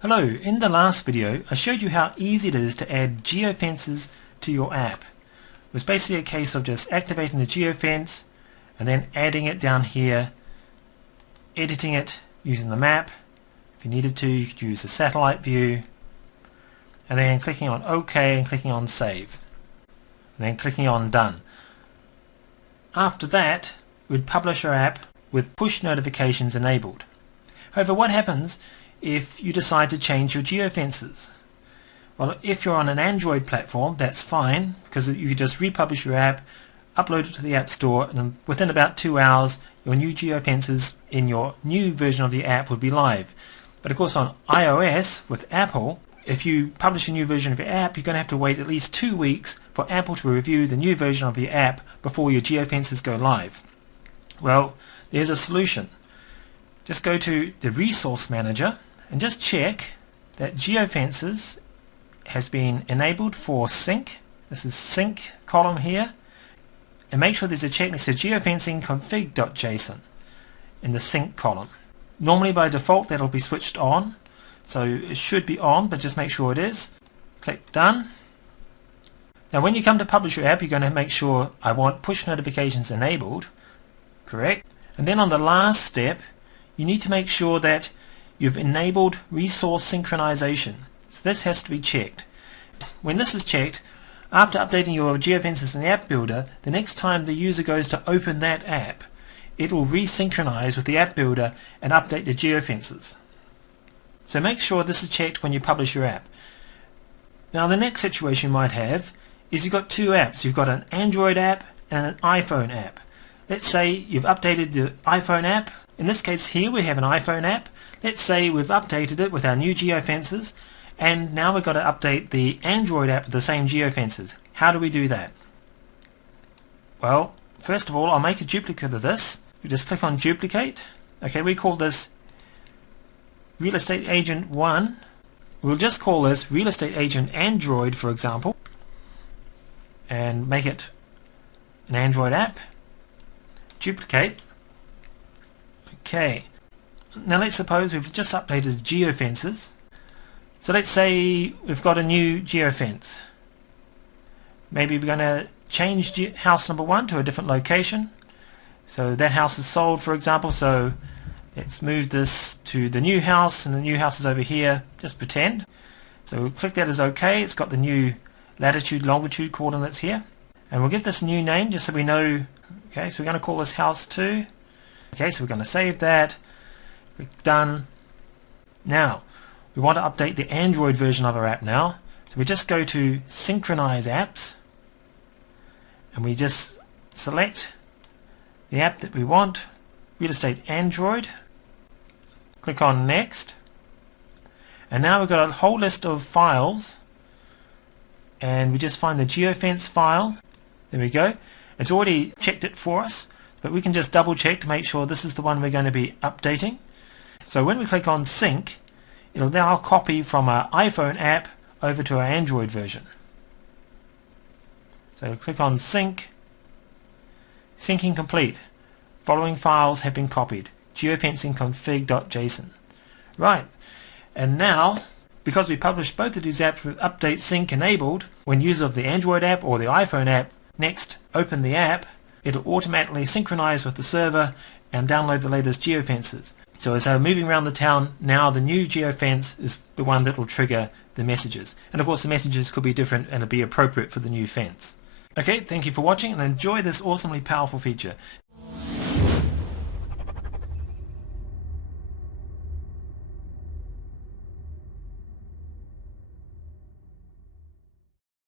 Hello, in the last video I showed you how easy it is to add geofences to your app. It was basically a case of just activating the geofence and then adding it down here, editing it using the map. If you needed to, you could use the satellite view, and then clicking on OK and clicking on Save, and then clicking on Done. After that, we'd publish our app with push notifications enabled. However, what happens if you decide to change your geofences? Well, if you're on an Android platform, that's fine, because you could just republish your app, upload it to the App Store, and within about 2 hours your new geofences in your new version of the app would be live. But of course on iOS with Apple, if you publish a new version of your app, you're going to have to wait at least 2 weeks for Apple to review the new version of your app before your geofences go live. Well, there's a solution. Just go to the Resource Manager and just check that geofences has been enabled for sync. This is sync column here, and make sure there's a check next to geofencing config.json in the sync column. Normally by default that'll be switched on, so it should be on, but just make sure it is. Click Done. Now when you come to publish your app, you're going to make sure I want push notifications enabled, correct? And then on the last step, you need to make sure that you've enabled resource synchronization. So this has to be checked. When this is checked, after updating your geofences in the app builder, the next time the user goes to open that app, it will resynchronize with the app builder and update the geofences. So make sure this is checked when you publish your app. Now the next situation you might have is you've got two apps. You've got an Android app and an iPhone app. Let's say you've updated the iPhone app. In this case here we have an iPhone app. Let's say we've updated it with our new geofences, and now we've got to update the Android app with the same geofences. How do we do that? Well, first of all, I'll make a duplicate of this. You just click on Duplicate. Okay, we call this Real Estate Agent 1. We'll just call this Real Estate Agent Android, for example, and make it an Android app. Duplicate. Okay. Now let's suppose we've just updated geofences. So let's say we've got a new geofence. Maybe we're going to change house number 1 to a different location. So that house is sold, for example, so let's move this to the new house, and the new house is over here. Just pretend. So we'll click that as OK. It's got the new latitude, longitude coordinates here. And we'll give this a new name just so we know. Okay, so we're going to call this house 2. Okay, so we're going to save that. Click Done. Now, we want to update the Android version of our app now. So we just go to Synchronize Apps, and we just select the app that we want, Real Estate Android. Click on Next. And now we've got a whole list of files, and we just find the geofence file. There we go. It's already checked it for us, but we can just double check to make sure this is the one we're going to be updating. So when we click on Sync, it'll now copy from our iPhone app over to our Android version. So click on Sync. Syncing complete. Following files have been copied. Geofencing config.json. Right. And now, because we published both of these apps with Update Sync enabled, when users of the Android app or the iPhone app next open the app, it'll automatically synchronize with the server and download the latest geofences. So as they're moving around the town, now the new geofence is the one that will trigger the messages. And of course the messages could be different and it'll be appropriate for the new fence. Okay, thank you for watching and enjoy this awesomely powerful feature.